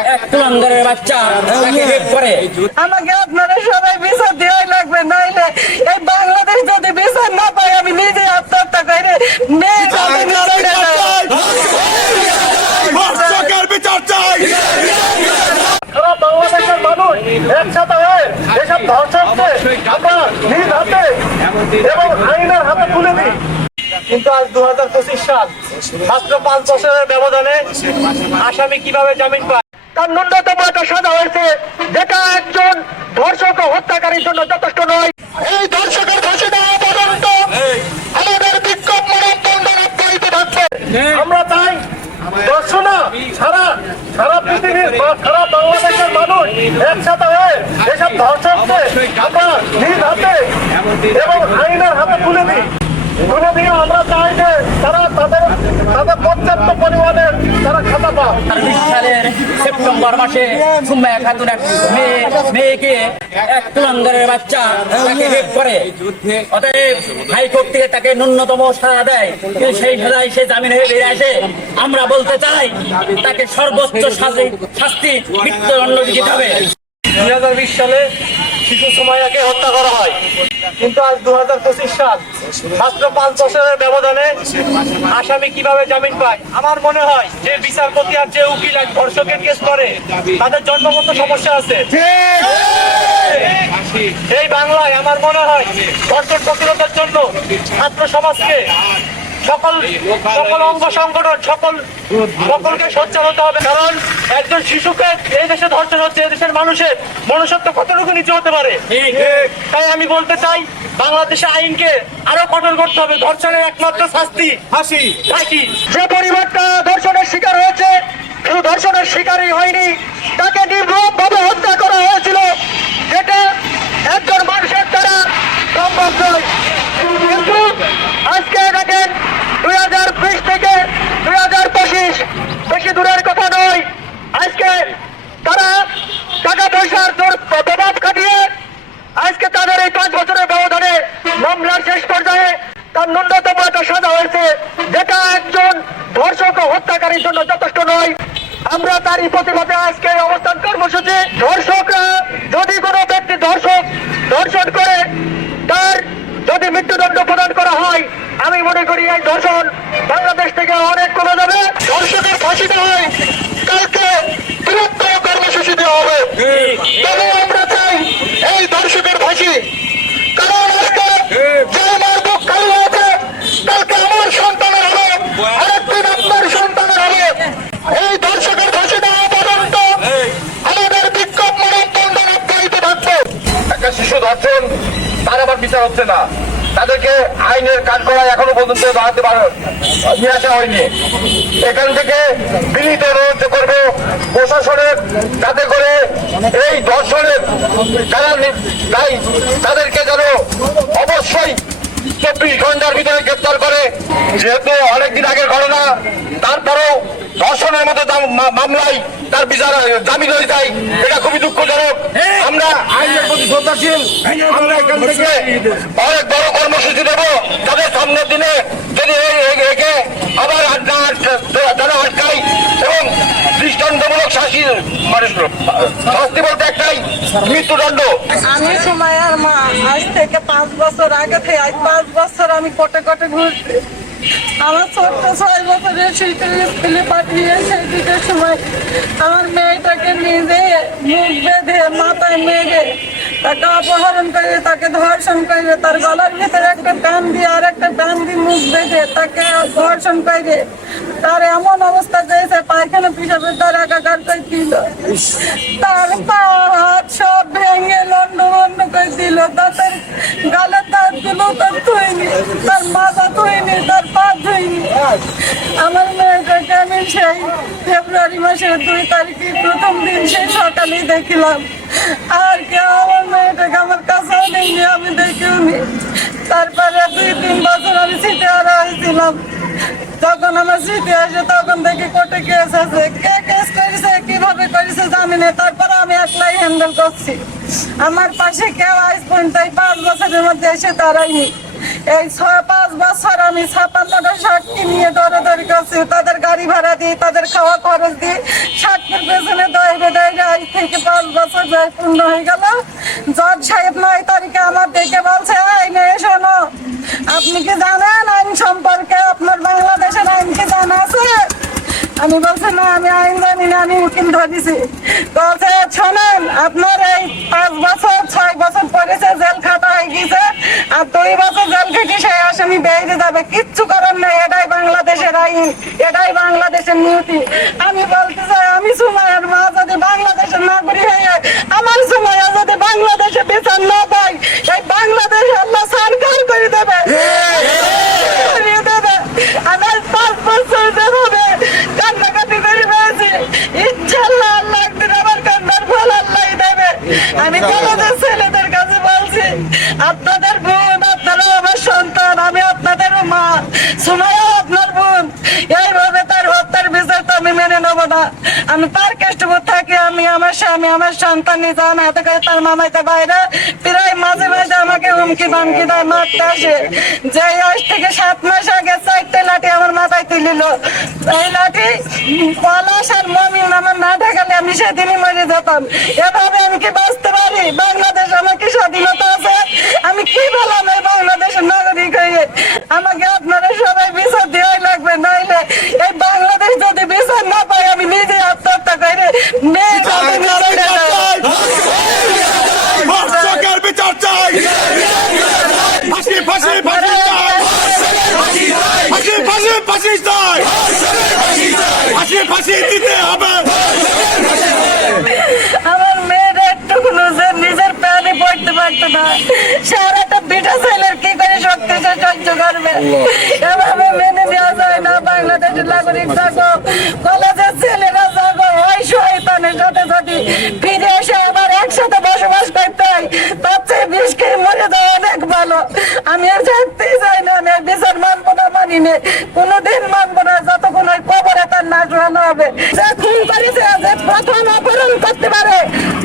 এক কুলাঙ্গারের বাচ্চা তাকে রেপ করে। আমাকে আপনারা সবাই বিচার দেওয়াই লাগবে, নইলে এই বাংলাদেশ যদি বিচার না পায় আমি নিজে আত্মহত্যা করে মেয়ে বিচার চাই। সারা বাংলাদেশের মানুষ একসাথে হয়ে এসব ধর্ষককে আমরা নিজ হাতে এবং আইনের হাতে তুলে দিই। কিন্তু আজ 2025 সাল, মাত্র 5 বছরের ব্যবধানে আসামি কিভাবে জামিন পায়? তার ন্যূনতম একটা সাজা হয়েছে, যেটা একজন ধর্ষক ও হত্যাকারীর জন্য যথেষ্ট নয়। এই ধর্ষকের ফাঁসি দেওয়া পর্যন্ত আমাদের বিক্ষোভ মানববন্ধন অব্যাহত থাকবে। আমরা চাই দর্শনা সারা পৃথিবীর সারা বাংলাদেশের মানুষ একসাথে হয়ে এসব ধর্ষককে আমরা নিজ হাতে এবং আইনের হাতে তুলে দিয়ে আমরা চাই যে তারা তাদের পর্যাপ্ত পরিমাণে তারা খাতা পায়। 20 সালের সেপ্টেম্বর মাসে সুম্মায়া খাতুন এক মেয়েকে এক কুলাঙ্গারের বাচ্চা তাকে রেপ করে। অতএব হাইকোর্ট থেকে তাকে ন্যূনতম সাজা দেয়, কিন্তু সেই সাজায় সে জামিন হয়ে বেরিয়ে আসে। আমরা বলতে চাই তাকে সর্বোচ্চ শাস্তি মৃত্যুদণ্ড দিতে হবে। 2020 সালে শিশু সুমাইয়াকে হত্যা করা হয়, কিন্তু আজ 2025 সাল, মাত্র 5 বছরের ব্যবধানে আসামি কিভাবে জামিন পায়? আমার মনে হয় যে বিচারপতি আর যে উকিল এক ধর্ষকের কেস করে তাদের জন্মগত সমস্যা আছে। এই বাংলায় আমার মনে হয় ধর্ষণ প্রতিরোধের জন্য ছাত্র সমাজকে সকল অঙ্গ সংগঠন সকলকে সোচ্চার হতে হবে। কারণ একজন শিশুকে এই দেশে ধর্ষণ হচ্ছে, এই দেশের মানুষের মনুষ্যত্ব কতটুকু নিচে হতে পারে। তাই আমি বলতে চাই বাংলাদেশে আইনকে আরো কঠোর করতে হবে। ধর্ষণের একমাত্র শাস্তি ফাঁসি। যে পরিবারটা ধর্ষণের শিকার হয়েছে শুধু ধর্ষণের শিকারই হয়নি, তাকে নির্মমভাবে হত্যা করা হয়েছিল, যেটা একজন মানুষের দ্বারা সম্ভব নয়। কিন্তু আজকে দেখেন 2020 থেকে 2025 বেশি দূরের কথা নয়, আজকে তারা টাকা পয়সার প্রভাব খাটিয়ে আজকে তাদের এই 5 বছরের ব্যবধানে মামলার শেষ পর্যায়ে তার ন্যূনতম একটা সাজা হয়েছে, যেটা একজন ধর্ষক ও হত্যাকারীর জন্য যথেষ্ট নয়। আমরা তারই প্রতিবাদে আজকে অবস্থান কর্মসূচি। ধর্ষকরা যদি কোনো ব্যক্তি ধর্ষণ করে তার যদি মৃত্যুদণ্ড প্রদান করা হয়, আমি মনে করি এই ধর্ষণ বাংলাদেশ থেকে অনেক কমে যাবে। ধর্ষকের ফাঁসি দেওয়া হয়, কালকে বৃহত্তর কর্মসূচি দেওয়া হবে। তবে আমরা চাই এই ধর্ষকের ফাঁসি, কারণ আজকে যে আমার বুক খালি হয়েছে, কালকে আমার সন্তানের হবে, আরেকদিন আপনার সন্তানের হবে। এই ধর্ষকের ফাঁসি দেওয়া পর্যন্ত আমাদের বিক্ষোভ মানববন্ধন অব্যাহত থাকবে। একটা শিশু ধর্ষণ, তার আবার বিচার হচ্ছে না, তাদেরকে আইনের কাঠগড়ায় এখনো পর্যন্ত নিয়ে আসা হয়নি। এখান থেকে বিনীত অনুরোধ করবো প্রশাসনের, যাতে করে এই ধর্ষণের যারা দায়ী তাদেরকে যেন অবশ্যই 24 ঘন্টার ভিতরে গ্রেপ্তার করে। যেহেতু অনেকদিন আগের ঘটনা, তারপরেও ধর্ষণের মতো মামলায় তার বিচার জামিন হয়ে যায়, এটা খুবই দুঃখজনক। আমরা আইনের প্রতি শ্রদ্ধাশীল, আমরা এখান থেকে অনেক বড় কর্মসূচি দেবো, তাদের সামনের দিনে যদি একে আবার যারা আটকাই এবং দৃষ্টান্তমূলক শাস্তি বলতে একটাই, মৃত্যুদণ্ড। আমি সুমাইয়ার মা, আজ থেকে 5 বছর আগে থেকে আজ 5 বছর আমি কোটে ঘুরছি। আমার ছোট্ট 6 বছরের শিশুর স্কুলে পাঠিয়ে সেই দিকের সময় আমার মেয়েটাকে নিজে মুখ বেঁধে মাথায় মেরে তাকে অপহরণ করে, তাকে ধর্ষণ করে, তার গলার ভিতরে একটা প্যান দিয়ে আর একটা প্যান দিয়ে মুখ বেঁধে তাকে ধর্ষণ করে, তার এমন অবস্থা হয়েছে পায়খানা পিসাবের দ্বারা একাকার করে দিল। তার পা হাত সব ভেঙে লন্ড করে দিল, তাদের গালের দাঁতগুলো তার ধুইনি, তার মাথা ধুইনি, তার পা ধুইনি। আমার মেয়েটাকে আমি সেই ফেব্রুয়ারি মাসের 2 তারিখে প্রথম দিন সেই সকালেই দেখলাম, আর কেউ আমার মেয়েটাকে আমার কাছেও নেইনি, আমি দেখিও নি। তারপরে 2-3 বছর আমি সিটে হারা হয়েছিলাম। যখন আমার স্মৃতি আসে তখন দেখি কোর্টে কেস আছে, কে কেস করেছে কিভাবে করেছে জানি না। তারপরে আমি একলাই হ্যান্ডেল করছি, আমার পাশে কেউ আজ পর্যন্ত 5 বছরের মধ্যে এসে দাঁড়ায়নি। এই 5 বছর আমি 56টা সাক্ষী নিয়ে দৌড়াদৌড়ি করছি, তাদের গাড়ি ভাড়া দিই, তাদের খাওয়া খরচ দিই, সাক্ষীর পেছনে বাইরে দেয় না। আজ থেকে 5 বছর যায় পূর্ণ হয়ে গেল। জজ সাহেব 9 তারিখে আমার ডেকে বলছে, আইনে শোনো, আপনি কি জানেন আইন সম্পর্কে? আপনার বাংলাদেশের আইন কি জানা আছে? আমি বলছি না, আমি আইন জানি না, আমি উকিল ধরেছি। বলছে শোনেন, আপনার এই 5 বছর 6 বছর পরেছে, জেল খাটা হয়ে গেছে, আর 2 বছর জেল খেটে সেই আসামি বেরিয়ে যাবে, কিচ্ছু করার নেই, এটাই বাংলাদেশের আইন, এটাই বাংলাদেশের নীতি। আমি বলতে চাই, আমি সুমাইয়ার মা যদি বাংলাদেশের নাগরিক হয়ে আমার সুমাইয়া যদি বাংলাদেশে বিচার না পাই, এই বাংলাদেশ আল্লাহ সরকার করে দেবে, করিয়ে দেবে। আমার 5 বছর হবে কান্নাকাটি করে পেয়েছি, ইনশাল্লাহ আল্লাহ একদিন আমার কান্নার ফল আল্লাহ দেবে। আমি কলেজের ছেলেদের কাছে বলছি, আপনাদের বোন, আপনারা আমার সন্তান, আমি আপনাদেরও মা, সুমাইয়া আপনার বোন, এইভাবে তার হত্যার বিচার তো আমি মেনে নেবো না। আমি তার কেষ্টপুর থাকি, আমি আমার স্বামী আমার সন্তান নিজে হাতে করে তার মামাইতে বাইরে প্রায় মাঝে মাঝে আমাকে হুমকি বামকি দেয়, মারতে আসে। যে আজ থেকে 7 মাস আগে 4টে লাঠি আমার মাথায় তুলিল, এই লাঠি পলাশ আর মমিন আমার না ঢাকালে আমি সেদিনই মরে যেতাম। এভাবে আমি কি বাঁচতে পারি? বাংলাদেশ আমার কি স্বাধীনতা আছে? আমি কি বললাম এই বাংলাদেশের নাগরিক হয়ে? আমাকে আপনারা সবাই বিচার দেওয়াই লাগবে, নাইলে এই বাংলাদেশ যদি বিচার না পাই আমি নিজে আত্মহত্যা করে মেয়ে ধর্ষকের বিচার চাই, ফাঁসি ফাঁসি ফাঁসি চাই, ফাঁসি ফাঁসি ফাঁসি চাই, ফাঁসি ফাঁসি দিতে হবে। আমার মেয়ের একটুকু নিজের প্যানে পড়তে পারতো না, সারাটা বিটা ছেলের কি করে শক্তি সে সহ্য করবে? এভাবে মেনে নেওয়া যায় না। বাংলাদেশের নাগরিক জাগো, কলেজের ছেলেরা জাগো, ওই শয়তানের সাথে যদি ফিরে এসে আবার একসাথে বসবাস করতে হয়, তার চেয়ে 20 খেয়ে মরে যাওয়া অনেক ভালো। আমি আর থাকতেই চাই না, আমি আর বিচার মানবো না, মানি নে, কোনোদিন মানবো না যতক্ষণ ওই কবরে তার না শোয়ানো হবে। যে খুন করেছে, যে প্রথম অপহরণ করতে পারে,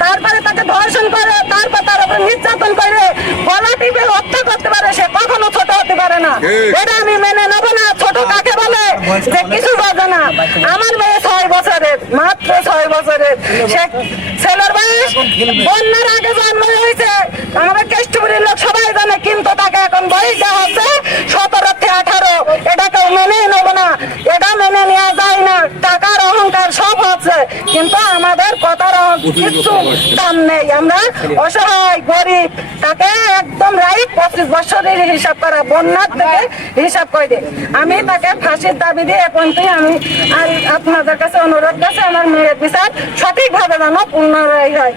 তারপরে তাকে ধর্ষণ করে, তারপর তার উপর নির্যাতন করে, গলা টিপে হত্যা করতে পারে, সে কখনো ছোট হতে পারে না। এটা আমি মেনে নেবো না। ছোট কাকে বলে? যে কিছু বোঝে না। আমার মেয়ে 6 বছরের, মাত্র 6 বছরের। সে ছেলের বয়স বন্যার আগে জন্ম হয়েছে, আমাদের কেষ্টপুরের লোক সবাই জানে, কিন্তু তাকে এখন বয়স দেওয়া হচ্ছে 17 থেকে 18। এটাকে মেনেই নেবো না, এটা মেনে নেওয়া যায় না। টাকার অহংকার সব হচ্ছে, কিন্তু আমাদের কথার কিছু দাম নেই। আমরা অসহায় গরিব, তাকে একদম রাইট 25 বছরের হিসাব করা, বন্যার থেকে হিসাব করে দিই। আমি তাকে ফাঁসির দাবি দিয়ে এখন আমি আপনাদের কাছে অনুরোধ করছি, আমার মেয়ের বিচার সঠিকভাবে যেন পূর্ণ হয়।